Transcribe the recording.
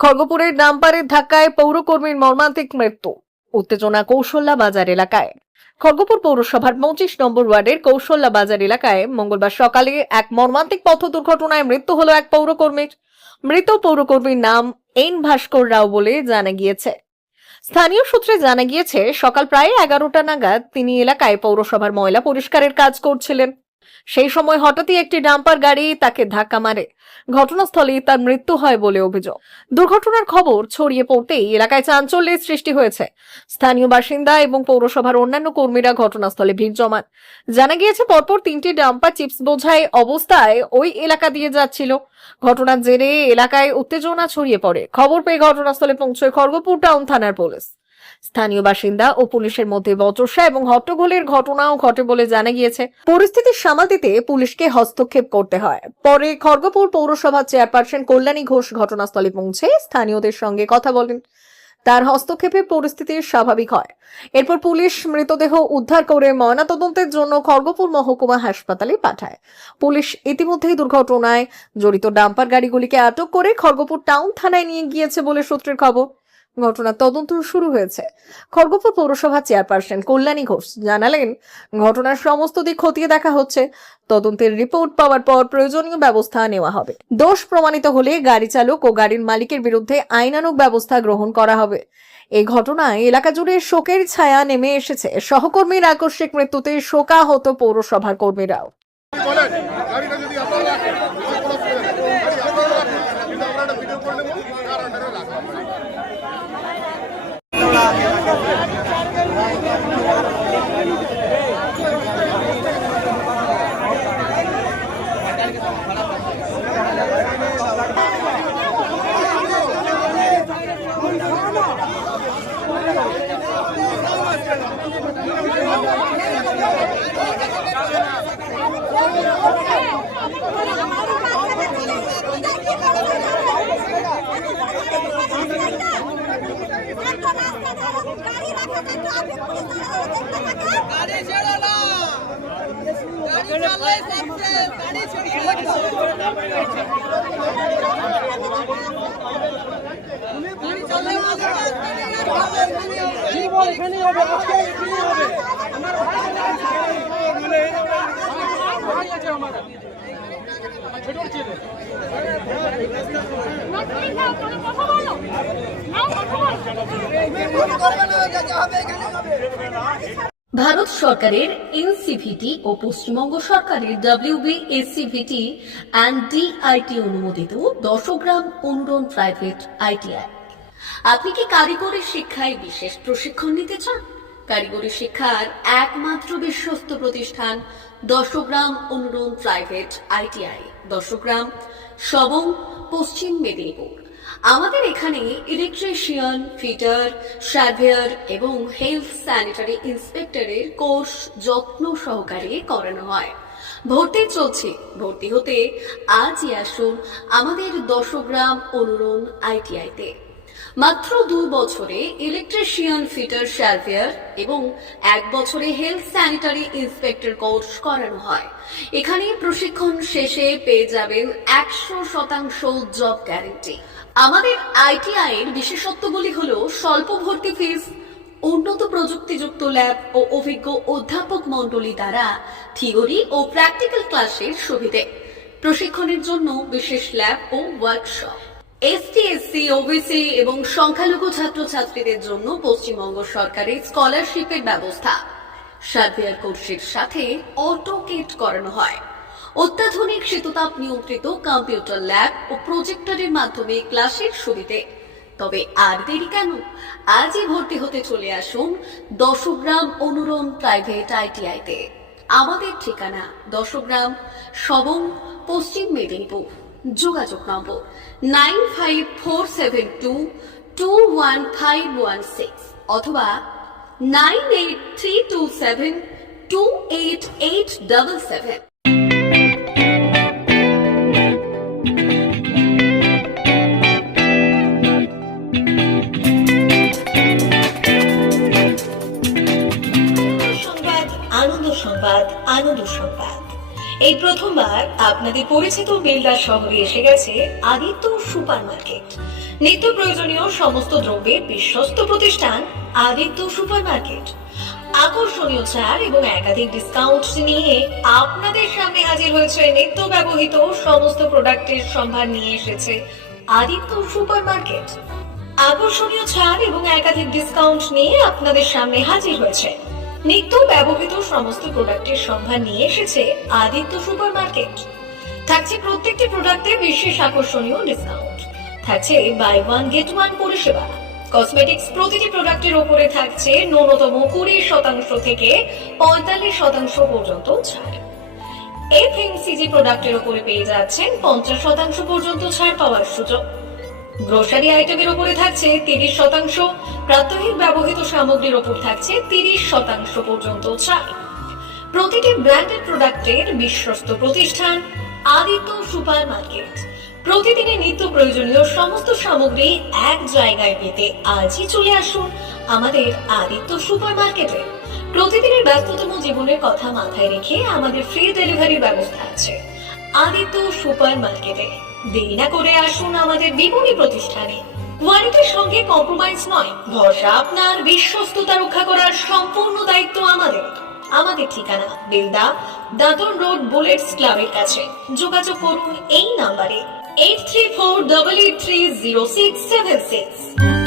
খড়গপুরের ডাম্পারের ধাক্কায় পৌরকর্মীর মর্মান্তিক মৃত্যু। উত্তেজনা কৌশল্যা বাজার এলাকায়। খড়গপুর পৌরসভার 25 নম্বর ওয়ার্ডের কৌশল্যা বাজার এলাকায় মঙ্গলবার সকালে এক মর্মান্তিক পথ দুর্ঘটনায় মৃত্যু হলো এক পৌরকর্মীর। মৃত পৌরকর্মীর নাম এন ভাস্কর রাও বলে জানা গিয়েছে। স্থানীয় সূত্রে জানা গিয়েছে, সকাল প্রায় 11টা নাগাদ তিনি এলাকায় পৌরসভার ময়লা পরিষ্কারের কাজ করছিলেন। সেই সময় হঠাৎই একটি ডাম্পার গাড়ি তাকে ধাক্কা মারে। ঘটনাস্থলেই তার মৃত্যু হয় বলে অভিযোগ। দুর্ঘটনার খবর ছড়িয়ে পড়তেই এলাকায় চাঞ্চল্যের সৃষ্টি হয়েছে। স্থানীয় বাসিন্দা এবং পৌরসভার অন্যান্য কর্মীরা ঘটনাস্থলে ভিড় জমান। জানা গিয়েছে, পরপর 3টি ডাম্পার চিপস বোঝাই অবস্থায় ওই এলাকা দিয়ে যাচ্ছিল। ঘটনার জেরে এলাকায় উত্তেজনা ছড়িয়ে পড়ে। খবর পেয়ে ঘটনাস্থলে পৌঁছয় খড়গপুর টাউন থানার পুলিশ। স্থানীয় বাসিন্দা ও পুলিশের মধ্যে বচসা এবং হট্টগোলের ঘটনাও ঘটে বলে জানা গিয়েছে। পরিস্থিতি সামাল দিতে পুলিশকে হস্তক্ষেপ করতে হয়। পরে খড়গপুর পৌরসভার চেয়ারপারসন কল্যাণী ঘোষ ঘটনাস্থলে পৌঁছে স্থানীয়দের সঙ্গে কথা বলেন। তার হস্তক্ষেপে পরিস্থিতি স্বাভাবিক হয়। এরপর পুলিশ মৃতদেহ উদ্ধার করে ময়নাতদন্তের জন্য খড়গপুর মহকুমা হাসপাতালে পাঠায়। পুলিশ ইতিমধ্যেই দুর্ঘটনায় জড়িত ডাম্পার গাড়িগুলিকে আটক করে খড়গপুর টাউন থানায় নিয়ে গিয়েছে বলে সূত্রের খবর। ঘটনার তদন্ত শুরু হয়েছে। খড়গপুর পৌরসভা চেয়ারপারসন কল্যাণী ঘোষ জানালেন, ঘটনার সমস্ত দিক খতিয়ে দেখা হচ্ছে। তদন্তের রিপোর্ট পাওয়ার পর প্রয়োজনীয় ব্যবস্থা নেওয়া হবে। দোষ প্রমাণিত হলে গাড়ি চালক ও গাড়ির মালিকের বিরুদ্ধে আইনানুগ ব্যবস্থা গ্রহণ করা হবে। এই ঘটনায় এলাকা জুড়ে শোকের ছায়া নেমে এসেছে। সহকর্মীর আকস্মিক মৃত্যুতে শোকাহত পৌরসভার কর্মীরাও। ভারত সরকারের এনসিভিটি ও পশ্চিমবঙ্গ সরকারের WBSCVT অ্যান্ড DIT অনুমোদিত 10 গ্রাম অনুরণ প্রাইভেট ITI। আপনি কি কারিগরি শিক্ষায় বিশেষ প্রশিক্ষণ নিতে চান? কারিগরি শিক্ষার একমাত্র বিশ্বস্ত প্রতিষ্ঠান 10 গ্রাম অনুরণ প্রাইভেট ITI, 10 গ্রাম, সবং, পশ্চিম মেদিনীপুর। আমাদের এখানে ইলেকট্রিশিয়ান, ফিটার, সার্ভেয়ার এবং হেলথ স্যানিটারি ইন্সপেক্টরের কোর্স যত্ন সহকারে করানো হয়। ভর্তি চলছে। ভর্তি হতে আজই আসুন আমাদের 10 গ্রাম অনুরণ ITI-তে। মাত্র 2 বছরে ইলেকট্রিশিয়ান, ফিটার, সার্ভেয়ার এবং 1 বছরে হেলথ স্যানিটারি ইন্সপেক্টর কোর্স করানো হয়। এখানে প্রশিক্ষণ শেষে পেয়ে যাবেন 100% জব গ্যারান্টি। আমাদের ITI এর বিশেষত্বগুলি হলো স্বল্প ভর্তি ফিস, উন্নত প্রযুক্তিযুক্ত ল্যাব ও অভিজ্ঞ অধ্যাপক মণ্ডলী দ্বারা থিওরি ও প্র্যাকটিক্যাল ক্লাসের সুবিধে, প্রশিক্ষণের জন্য বিশেষ ল্যাব ও ওয়ার্কশপ, ST, SC, OBC এবং সংখ্যালঘু ছাত্রছাত্রীদের জন্য পশ্চিমবঙ্গ সরকারের স্কলারশিপের ব্যবস্থা। সার্ভেয়ার কোর্সের সাথে অটোকেট করানো হয়। অত্যাধুনিক শীততাপ নিয়ন্ত্রিত কম্পিউটার ল্যাব ও প্রজেক্টরের মাধ্যমে ক্লাসের সুবিধে। তবে আর দেরি কেন? আজই ভর্তি হতে চলে আসুন 10 গ্রাম অনুরণ প্রাইভেট ITI-তে। আমাদের ঠিকানা 10 গ্রাম, সবং, পশ্চিম মেদিনীপুর। যোগাযোগ নম্বর 9547221516 অথবা 9832728877। আনন্দ সংবাদ, আনন্দ সংবাদ। এই প্রথমবার আপনাদের পরিচিত বেলদা শহরে এসে গেছে আদিত্য সুপার মার্কেট। নিত্য প্রয়োজনীয় সমস্ত দ্রব্যের বিশ্বস্ত প্রতিষ্ঠান আদিত্য সুপারমার্কেট। আকর্ষণীয় ছাড় এবং একাধিক ডিসকাউন্ট নিয়ে আপনাদের সামনে হাজির হয়েছে। নিত্য ব্যবহৃত সমস্ত প্রোডাক্টের সম্ভার নিয়ে এসেছে আদিত্য সুপারমার্কেট। আকর্ষণীয় ছাড় এবং একাধিক ডিসকাউন্ট নিয়ে আপনাদের সামনে হাজির হয়েছে। নিত্য ব্যবহৃত সমস্ত প্রোডাক্টের সম্ভার নিয়ে এসেছে আদিত্য সুপারমার্কেট। থাকছে প্রত্যেকটি প্রোডাক্টে বিশেষ আকর্ষণীয় ডিসকাউন্ট। থাকছে বাই ওয়ান গেট ওয়ান পরিষেবা। কসমেটিক্স প্রতিটি প্রোডাক্টের উপরে থাকছে ন্যূনতম 20% থেকে 45% পর্যন্ত ছাড়। এফএমসিজি প্রোডাক্টের উপরে পেয়ে যাচ্ছেন 50% পর্যন্ত ছাড় পাওয়ার সুযোগ। গ্রোসারি আইটেমের উপরে থাকছে 30%, প্রাত্যহিক ব্যবহৃত সামগ্রীর উপর থাকছে 30% পর্যন্ত ছাড়। প্রতিটি ব্র্যান্ডেড প্রোডাক্টের বিশ্বস্ত প্রতিষ্ঠান আদিত্য সুপারমার্কেট। প্রতিদিনের নিত্য প্রয়োজনীয় সমস্ত সামগ্রী এক জায়গায় পেতে আজই চলে আসুন আমাদের আদিত্য সুপারমার্কেটে। প্রতিদিনের ব্যস্ততম জীবনের কথা মাথায় রেখে আমাদের ফ্রি ডেলিভারির ব্যবস্থা আছে আদিত্য সুপারমার্কেটে। দেরি না করে আসুন আমাদের বিপণী প্রতিষ্ঠানে। কোয়ালিটির সঙ্গে কম্প্রোমাইজ নয়, ভরসা আপনার, বিশ্বস্ততা রক্ষা করার সম্পূর্ণ দায়িত্ব আমাদের। আমাদের ঠিকানা বেলদা, দাদর রোড, বুলেটস ক্লাবের কাছে। যোগাযোগ করুন এই নাম্বারে 8348830676।